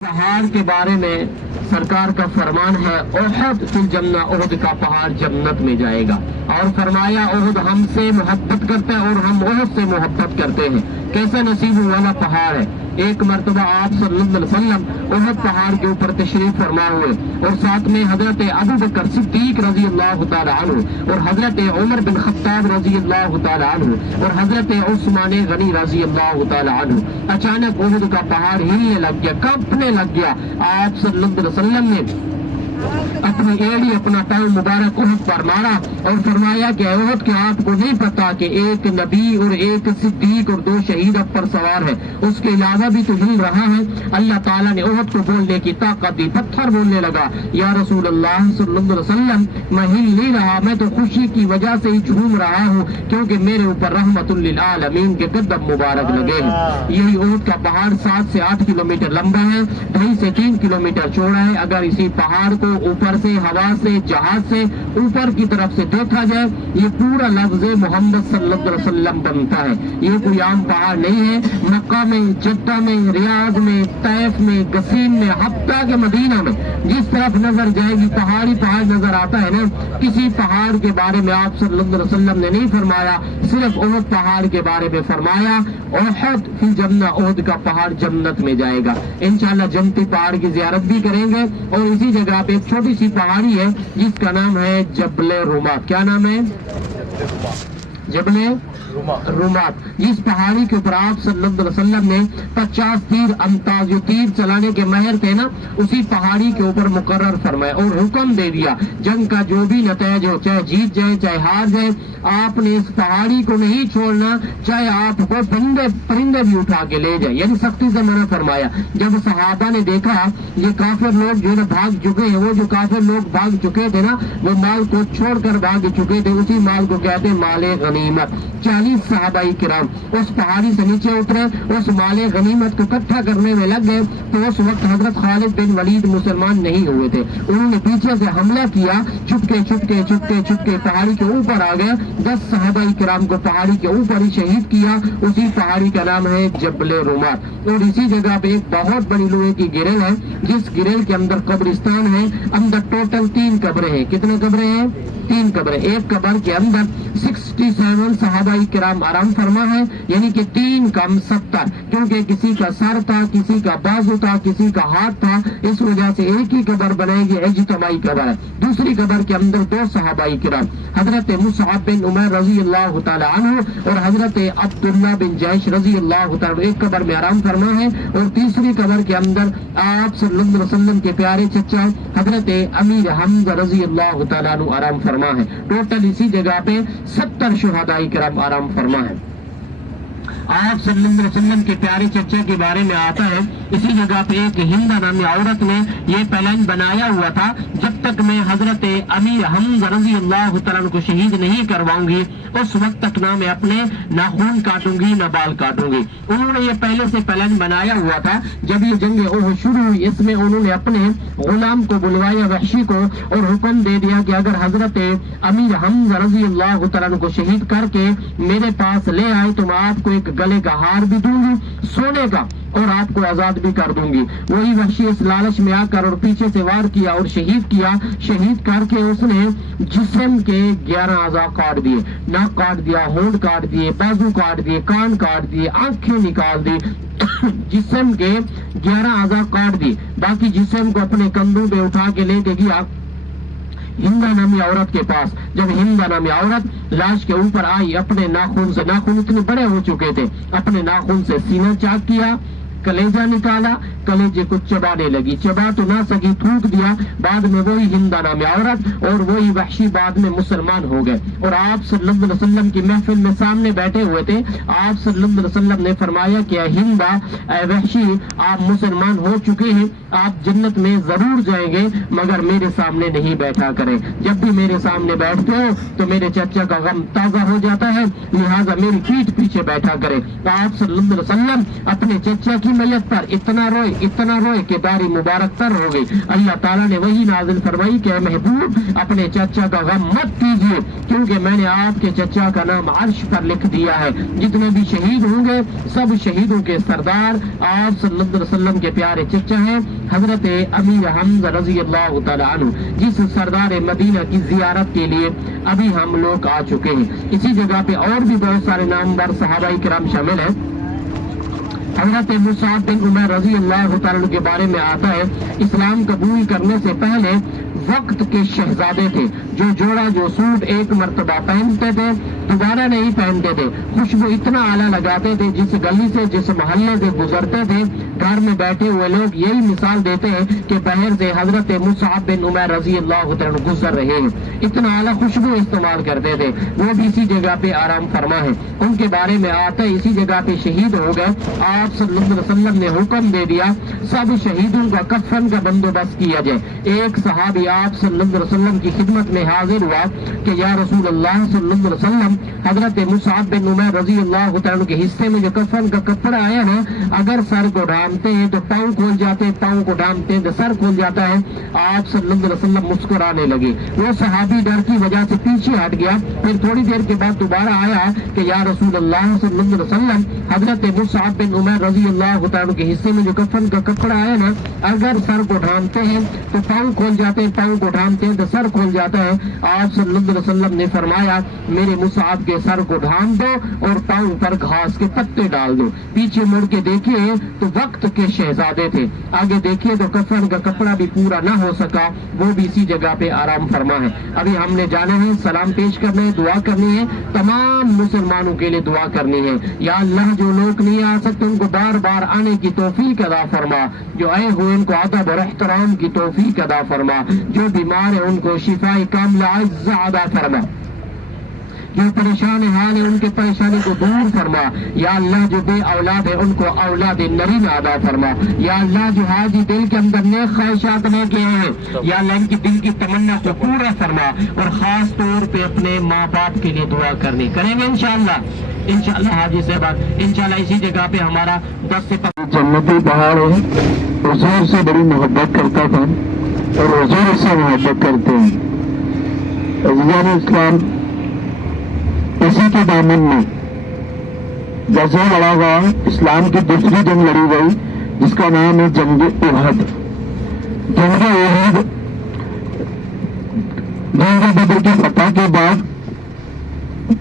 पहाड़ के बारे में सरकार का फरमान है, ओहद फिल जन्ना, ओहद का पहाड़ जन्नत में जाएगा। और फरमाया ओहद हमसे मोहब्बत करता है और हम ओहद से मोहब्बत करते हैं। कैसा नसीब वाला पहाड़ है। एक मरतबा आप सल्लल्लाहु अलैहि वसल्लम ओहद पहाड़ के ऊपर तशरीफ फरमा हुए और साथ में हजरत अबू बकर सिद्दीक रजी अल्लाह तआला अन्हु और हजरत उमर बिन खत्ताब रजी अल्लाह तआला अन्हु और हजरत उस्मान गनी रजी अल्लाह तआला अन्हु। अचानक ओहद का पहाड़ हिलने लग गया, कांपने लग गया। आप सल्लल्लाहु अलैहि वसल्लम ने अपनी एड़ी, अपना पैर मुबारक ओहद पर मारा और फरमाया कि ओहद के आपको नहीं पता कि एक नबी और एक सिद्दीक और 2 शहीद अब पर सवार है, उसके अलावा भी तो हिल रहा है। अल्लाह ताला ने ओहद को बोलने की ताकत दी। पत्थर बोलने लगा, या रसूल अल्लाह सल्लल्लाहु अलैहि वसल्लम, मैं हिल नहीं रहा, मैं तो खुशी की वजह से ही झूम रहा हूँ क्योंकि मेरे ऊपर रहमतुल लिल आलमीन के कदम मुबारक लगे हैं। यही ओहद का पहाड़ 7 से 8 किलोमीटर लंबा है, 2.5 से 3 किलोमीटर चौड़ा है। अगर इसी पहाड़ को ऊपर से, हवा से, जहाज से ऊपर की तरफ से देखा जाए, ये पूरा लफ्ज़ मोहम्मद सल्लल्लाहु अलैहि वसल्लम बनता है। ये कोई आम पहाड़ नहीं है। मक्का में, जद्दा में, रियाद में, तैफ में, गसीम में, हफ्ता के मदीना में जिस तरफ नजर जाएगी पहाड़ी पहाड़ नजर आता है ना। किसी पहाड़ के बारे में आप सल्लल्लाहु अलैहि वसल्लम ने नहीं फरमाया, सिर्फ ओहद पहाड़ के बारे में फरमाया, ओहद फिल जन्नह, ओहद का पहाड़ जन्नत में जाएगा। इंशाअल्लाह जन्नती पहाड़ की ज़ियारत भी करेंगे। और इसी जगह पे एक छोटी सी पहाड़ी है जिसका नाम है जबले रुमात। क्या नाम है? जबले रुमात। जिस पहाड़ी के ऊपर आप सल्लल्लाहु अलैहि वसल्लम ने 50 तीर अंदाज, जो तीर चलाने के महर थे ना, उसी पहाड़ी के ऊपर मुकर्रर फरमाया और हुक्म दे दिया, जंग का जो भी नतीजा हो, चाहे जीत जाए चाहे हार जाए, आपने इस पहाड़ी को नहीं छोड़ना, चाहे आपको परिंदे भी उठा के ले जाए। यानी सख्ती से मना फरमाया। जब सहाबा ने देखा ये काफिर लोग जो है भाग चुके हैं, वो जो काफिर लोग भाग चुके थे ना, वो माल को छोड़कर भाग चुके थे, उसी माल को कहते हैं माले गनीमत। 40 सहाबाई किराम उस पहाड़ी से नीचे उतरे, उस माले गनीमत को इकट्ठा करने में लग गए। तो उस वक्त हजरत खालिद बिन वलीद मुसलमान नहीं हुए थे, उन्होंने पीछे से हमला किया, चुपके चुपके चुपके चुपके पहाड़ी के ऊपर आ गए। 10 सहाबाई किराम को पहाड़ी के ऊपर ही शहीद किया। उसी पहाड़ी का नाम है जबले रुमात। और इसी जगह पे एक बहुत बड़ी लोहे की गिरल है, जिस गिरल के अंदर कब्रिस्तान है। अंदर टोटल 3 कब्रें हैं। कितने कब्रें हैं? 3 कब्रें। एक कब्र के अंदर 67 सहाबाई किराम आराम फरमा है, यानी कि 3 कम 70, क्योंकि किसी का सर था, किसी का बाजू था, किसी का हाथ था, इस वजह से एक ही कब्र बनाएगी, इज्तिमाई कब्र है। दूसरी कब्र के अंदर 2 सहाबाई किराम, हजरत मुसअब बिन उमैर रजी अल्लाह तआला अन्हु और हजरत अब्दुल्लाह बिन जैश रजी अल्लाह तआला, एक कब्र में आराम फरमा है। और तीसरी कब्र के अंदर आप सल्लल्लाहु अलैहि वसल्लम के प्यारे चचा हजरत अमीर हमजा रजी अल्लाह तआला अन्हु आराम फरमा है। टोटल इसी जगह पे 70 शुहदाई किराम आराम फरमा है। आप सल्लल्लाहु अलैहि वसल्लम के प्यारे चचा के बारे में आता है, इसी जगह पे एक हिंदा नामी औरत ने ये प्लान बनाया हुआ था, जब तक मैं हजरत अमीर हमजा रजी अल्लाह तआला को शहीद नहीं करवाऊंगी, उस वक्त तक ना मैं अपने नाखून काटूंगी ना बाल काटूंगी। उन्होंने ये पहले से प्लान बनाया हुआ था। जब ये जंग ओहद शुरू हुई, इसमें उन्होंने अपने गुलाम को बुलवाया, वहशी को, और हुक्म दे दिया कि अगर हजरत अमीर हमजा रजी अल्लाह तआला को शहीद करके मेरे पास ले आए तो मैं आपको एक गले का हार भी दूंगी सोने का और आपको आजाद भी कर दूंगी। वही वहशी इस लालच में आकर और पीछे से वार किया और शहीद किया। शहीद करके उसने जिस्म के 11 अज़ा काट दिए, नाक काट दिया, होंठ काट दिए, बाजू काट दिए, कान काट दिए, आंखें निकाल दी। जिस्म के 11 अज़ा काट दिए। बाकी जिस्म को अपने कंधों पे उठा के लेके गया हिंदा नामी औरत के पास। जब हिंदा नामी औरत लाश के ऊपर आई, अपने नाखून से, नाखून इतने बड़े हो चुके थे, अपने नाखून से सीना चाक किया, कलेजा निकाला, कलेजे को चबाने लगी, चबा तो ना सकी, थूक दिया। बाद में वही हिंदा नामी औरत और वही वहशी बाद में मुसलमान हो गए। और आप सल्लल्लाहु अलैहि वसल्लम की महफिल में सामने बैठे हुए थे। आप सल्लल्लाहु अलैहि वसल्लम ने फरमाया कि हिंदा, वहशी, आप मुसलमान हो चुके हैं, आप जन्नत में जरूर जाएंगे, मगर मेरे सामने नहीं बैठा करें। जब भी मेरे सामने बैठते हो तो मेरे चचा का गम ताजा हो जाता है, लिहाजा मेरी पीठ पीछे बैठा करें। आप सल्लल्लाहु अलैहि वसल्लम अपने चचा की मैयत पर इतना रोए इतना रोए कि दाढ़ी मुबारक तर हो गई। अल्लाह ताला ने वही नाजिल फरमाई कि महबूब अपने चचा का गम मत कीजिए, क्योंकि मैंने आपके चचा का नाम अर्श पर लिख दिया है। जितने भी शहीद होंगे सब शहीदों के सरदार आप सल्लल्लाहु अलैहि वसल्लम के प्यारे चचा हैं, हजरत अमीर हमजा रजी अल्लाह तआला अन्हु, जिस सरदार मदीना की जियारत के लिए अभी हम लोग आ चुके हैं। इसी जगह पे और भी बहुत सारे नामदार सहाबा किराम शामिल हैं। हज़रत मुसाब बिन उमर रजी अल्लाह तआला के बारे में आता है, इस्लाम कबूल करने से पहले वक्त के शहजादे थे, जो जोड़ा जो सूट एक मर्तबा पहनते थे दोबारा नहीं पहनते थे। खुशबू इतना आला लगाते थे, जिस गली से जिस मोहल्ले से गुजरते थे घर में बैठे हुए लोग यही मिसाल देते हैं कि बाहर से हजरत मुसाब बिन उमर रजी अल्लाह तआला गुजर रहे हैं। इतना आला खुशबू इस्तेमाल करते थे। वो भी इसी जगह पे आराम फरमा है। उनके बारे में आता है इसी जगह पे शहीद हो गए। आप सल्लल्लाहु अलैहि वसल्लम ने हुक्म दे दिया सब शहीदों का कफन का बंदोबस्त किया जाए। एक सहाबी आप सल्लल्लाहु अलैहि वसल्लम की खिदमत में हाजिर हुआ कि या रसूल अल्लाह सल्लल्लाहु अलैहि वसल्लम, हजरत मुसाब बिन उमर रजी अल्लाह तआला के हिस्से में जो कफन का कपड़ा आया ना, अगर सर को ढांपते हैं तो पाँव खोल जाते हैं, पाँव को ढांपते हैं तो सर खोल जाता है। आप सल्लल्लाहु अलैहि वसल्लम मुस्कुराने लगे। वो सहाबी डर की वजह से पीछे हट गया। फिर थोड़ी देर के बाद दोबारा आया कि या रसूल अल्लाह सल्लल्लाहु अलैहि वसल्लम, हजरत मुसाब बिन उमर रजी अल्लाह तआला के हिस्से में जो कफन का कपड़ा आया ना, अगर सर को ढांपते हैं तो पाँव खोल जाते हैं, पाँव को ढांपते हैं तो सर खोल जाता है। आप सल्लल्लाहु अलैहि वसल्लम ने फरमाया मेरे मुसाब के सर को ढांप दो और पाँव पर घास के पत्ते डाल दो। पीछे मुड़ के देखिए तो वक्त के शहजादे थे, आगे देखिए तो कफन का कपड़ा भी पूरा ना हो सका, वो भी इसी जगह पे आराम फरमा है। अभी हमने जाना है, सलाम पेश करना है, दुआ करनी है, तमाम मुसलमानों के लिए दुआ करनी है। या अल्लाह जो लोग नहीं आ सकते उनको बार बार आने की तौफीक अदा फरमा, जो आए हुए उनको अदब और एहतराम की तौफीक अदा फरमा, जो बीमार है उनको शिफाए कामिला अदा फरमा, जो परेशान हाल है उनके परेशानी को दूर फरमा। या अल्लाह जो बे औलाद है उनको औलाद नरीना अदा फरमा। या अल्लाह जो हाजी दिल के अंदर नेक ख्वाहिशात लेके हैं, या अल्लाह इनकी दिल की तमन्ना को पूरा फरमा। और खास तौर पे अपने माँ बाप के लिए दुआ करनी करेंगे इंशाअल्लाह। इंशाअल्लाह हाजी साहब इंशाअल्लाह इसी जगह पे हमारा 10 से जन्नती पहाड़ है। हुजूर से बड़ी मोहब्बत करता था और हुजूर से मोहब्बत करते हैं। अज़ीज़ान इस्लाम, इसी के दामन में गज़वा लड़ा गया, इस्लाम की दूसरी जंग लड़ी गई जिसका नाम है जंग उहद। जंग उहद जंग बदर की फतह के बाद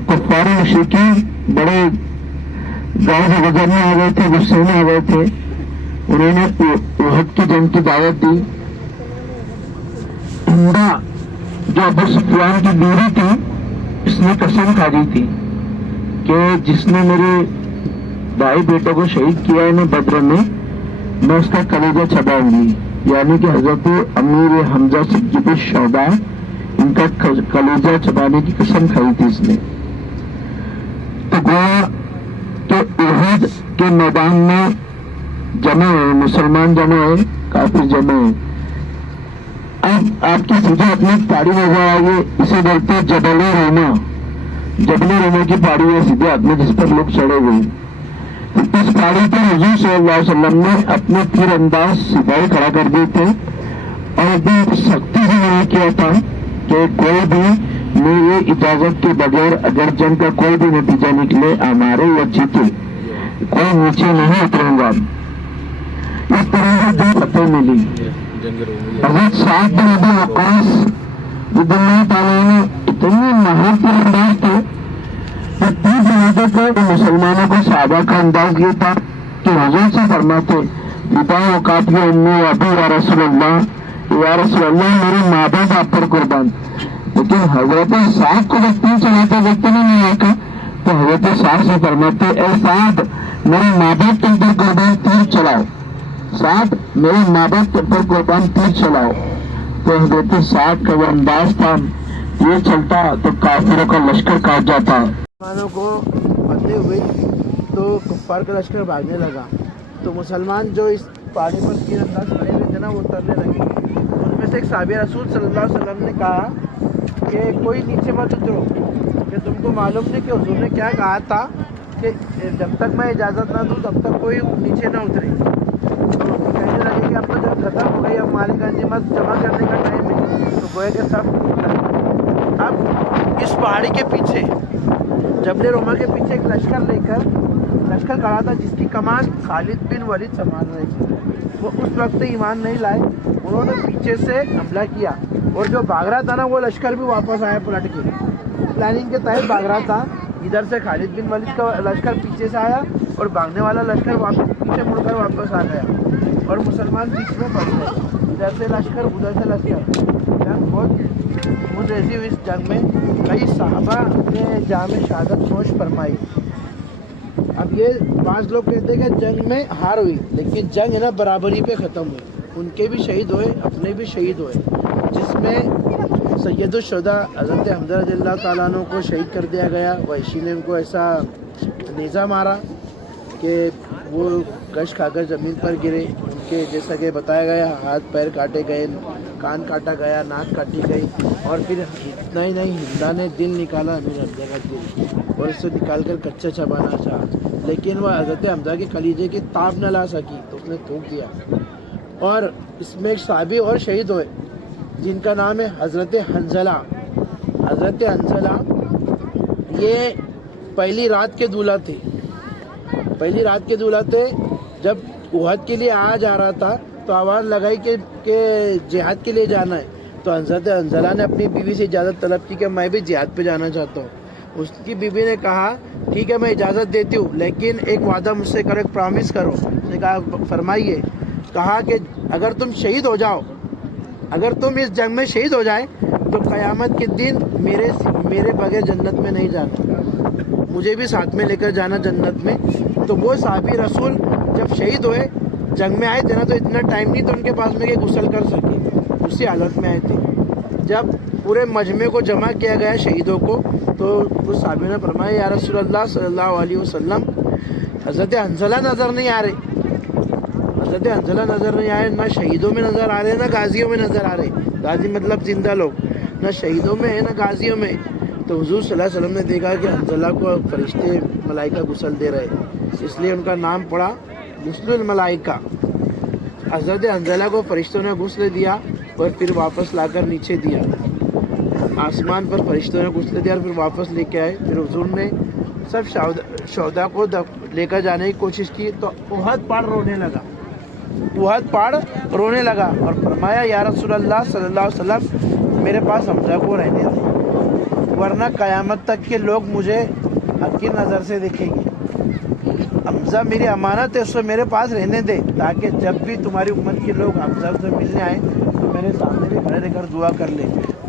कुफ्फार मुशरिकीन बड़े गाँव से गुजरने आ गए थे, गुस्से में आ गए थे। उन्होंने उहद की जंग की दावत दी। हिंदा जो अबू सुफियान की बीवी थी, इसने कसम खा दी थी कि जिसने मेरे भाई बेटों को शहीद किया है ना बद्र में, मैं उसका कलेजा चबाऊंगी। यानी कि हजरत अमीर हमजा सिद्दीक़ शोहदा इनका कलेजा चबाने की कसम खाई थी इसने। तो गोया कि उहद के मैदान में जमा है, मुसलमान जमा है, काफिर जमा है। अब आपकी सीधे अपनी पहाड़ी नजर आइए, इसे बोलते हैं जबल रोमा। जबल रोमा की पहाड़ी है सीधे हाथ में, जिस पर लोग चढ़े हुए। इस पहाड़ी पर हुजूर सल्लल्लाहु अलैहि वसल्लम ने अपने तीर अंदाज सिपाही खड़ा कर दिए थे और एकदम सख्ती से ये किया था कि कोई भी मेरी इजाजत के बगैर अगर जंग का कोई भी नतीजा निकले, हमारे या जीते, कोई नीचे नहीं उतरेगा। इस तरह से जो फतेह मिली, हज़रत साद बिन अबी वक़ास रज़ियल्लाहु ताला ने इतने माहिर अंदाज थे कि 30 जनाजे थे। मुसलमानों को सहाबा का अंदाज ये था कि हुजूर से फरमाते फिदा औकात में उम्मी अबी या रसूल अल्लाह, मेरे माँ बाप आप पर कुर्बान। लेकिन हजरत साद को जब तीर चलाते देखते नहीं आएगा, तो हजरत साद से फरमाते ए साद, मेरे माँ बाप तुम पर कुर्बान, तीर चलाओ। साथ मेरे माँ बाप पर कुर्बान, तीर चलाओ। तो हजरत साद का वो अंदाज था, ये चलता तो काफिरों का लश्कर काट जाता। मुसलमानों को फतेह हुई तो कुफ्फार का लश्कर भागने लगा। तो मुसलमान जो इस पहाड़ी पर तीर अंदाज खड़े हुए थे ना, वो उतरने लगे। उनमें से एक साहबी रसूल सल्लल्लाहु अलैहि वसल्लम ने कहा कि कोई नीचे मत उतरो, कि तुमको मालूम नहीं कि हुजूर ने क्या कहा था कि जब तक मैं इजाज़त ना दूँ तब तक कोई नीचे ना उतरे। कि अब तो जब खत्म हो गई, अब माल गनीमत जमा करने का टाइम है, तो गोया के सब अब इस पहाड़ी के पीछे जबल रोमा के पीछे एक लश्कर खड़ा था जिसकी कमान खालिद बिन वलीद संभाल रहे थे। वो उस वक्त ईमान नहीं लाए, उन्होंने पीछे से हमला किया और जो भाग रहा था ना वो लश्कर भी वापस आया पलट के। प्लानिंग के तहत भाग रहा था, इधर से खालिद बिन वलीद का लश्कर पीछे से आया और भागने वाला लश्कर वापस पीछे मुड़कर वापस आ गया और मुसलमान बीच में पड़ गए, इधर से लश्कर उधर से लश्कर। जंग बहुत मुझे इस जंग में कई सहाबा ने जाम शहादत नोश फरमाई। अब ये 5 लोग कहते हैं कि जंग में हार हुई, लेकिन जंग है ना बराबरी पे ख़त्म हुई, उनके भी शहीद हुए, अपने भी शहीद हुए, जिसमें सैयदुश्शुहदा हज़रत हमज़ा रज़ियल्लाहु ताला अन्हु को शहीद कर दिया गया। वहशी ने उनको ऐसा नेज़ा मारा कि वो गश खाकर ज़मीन पर गिरे, उनके जैसा कि बताया गया हाथ पैर काटे गए, कान काटा गया, नाक काटी गई, और फिर इतना ही नहीं हिंदा ने दिल निकाला, अमीर हमज़ा का दिल, और उससे निकाल कर कच्चा चबाना चाहा, लेकिन वह हज़रत हमज़ा के कलीजे की ताब न ला सकी तो उसने थूक दिया। और इसमें एक सहाबी और शहीद हुए जिनका नाम है हज़रत हंज़ला। हज़रत हंज़ला ये पहली रात के दूल्हा थे, पहली रात के दूल्हा थे। जब उहद के लिए आ जा रहा था तो आवाज़ लगाई कि जिहाद के लिए जाना है, तो हज़रत हंज़ला ने अपनी बीवी से इजाज़त तलब की कि मैं भी जिहाद पे जाना चाहता हूँ। उसकी बीवी ने कहा ठीक है मैं इजाज़त देती हूँ, लेकिन एक वादा मुझसे करो, एक प्रॉमिस करो। उसने कहा फरमाइए। कहा कि अगर तुम शहीद हो जाओ, अगर तुम इस जंग में शहीद हो जाए तो क़यामत के दिन मेरे बगैर जन्नत में नहीं जाना, मुझे भी साथ में लेकर जाना जन्नत में। तो वो सहाबी रसूल जब शहीद हुए, जंग में आए थे ना, तो इतना टाइम नहीं तो उनके पास में कि गुस्ल कर सके, उसी हालत में आए थे। जब पूरे मजमे को जमा किया गया शहीदों को, तो उस सहाबी ने फरमाया या रसूलल्लाह सल्लल्लाहु अलैहि वसल्लम, हज़रत हंज़ला नज़र नहीं आ रहे, हज़रत हंज़ला नज़र नहीं आए, ना शहीदों में नज़र आ रहे ना गाजियों में नज़र आ रहे। गाजी मतलब जिंदा लोग, ना शहीदों में है ना गाजियों में। तो हुजूर सल्लल्लाहु अलैहि वसल्लम ने देखा कि हंज़ला को फरिश्ते मलाइका गुस्ल दे रहे, इसलिए उनका नाम पड़ा गुस्लुल मलाइका। हज़रत हंज़ला को फरिश्तों ने गुस्ल दिया और फिर वापस लाकर नीचे दिया, आसमान पर फरिश्तों ने गुस्ल दिया और फिर वापस लेके आए। फिर हुजूर ने सब शहदा को लेकर जाने की कोशिश की तो उहद पहाड़ रोने लगा, उहद पहाड़ रोने लगा और फरमाया या रसूलल्लाह सल्लल्लाहु अलैहि वसल्लम मेरे पास हमज़ा को रहने दें, वरना क़यामत तक के लोग मुझे हक़ीर नज़र से देखेंगे। हमज़ा मेरी अमानत है, उसको मेरे पास रहने दे, ताकि जब भी तुम्हारी उम्मत के लोग हमज़ा से मिलने आए तो मेरे सामने भी खड़े रहकर दुआ कर ले।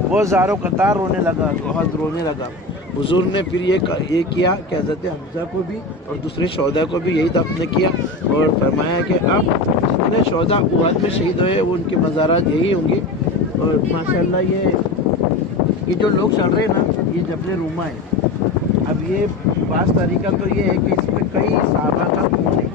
वो ज़ारो कतार रोने लगा, बहुत रोने लगा। हुजूर ने फिर ये किया कि हज़रत हमज़ा को भी और दूसरे शहदा को भी यही दफन किया और फरमाया कि अब जितने शहदा उहद में शहीद हुए वो उनके मज़ारात यही होंगे। और माशाअल्लाह ये जो लोग चल रहे हैं ना, ये जबल रोमा है। अब ये बास तरीका तो ये है कि इसमें कई सहाबा का खून है,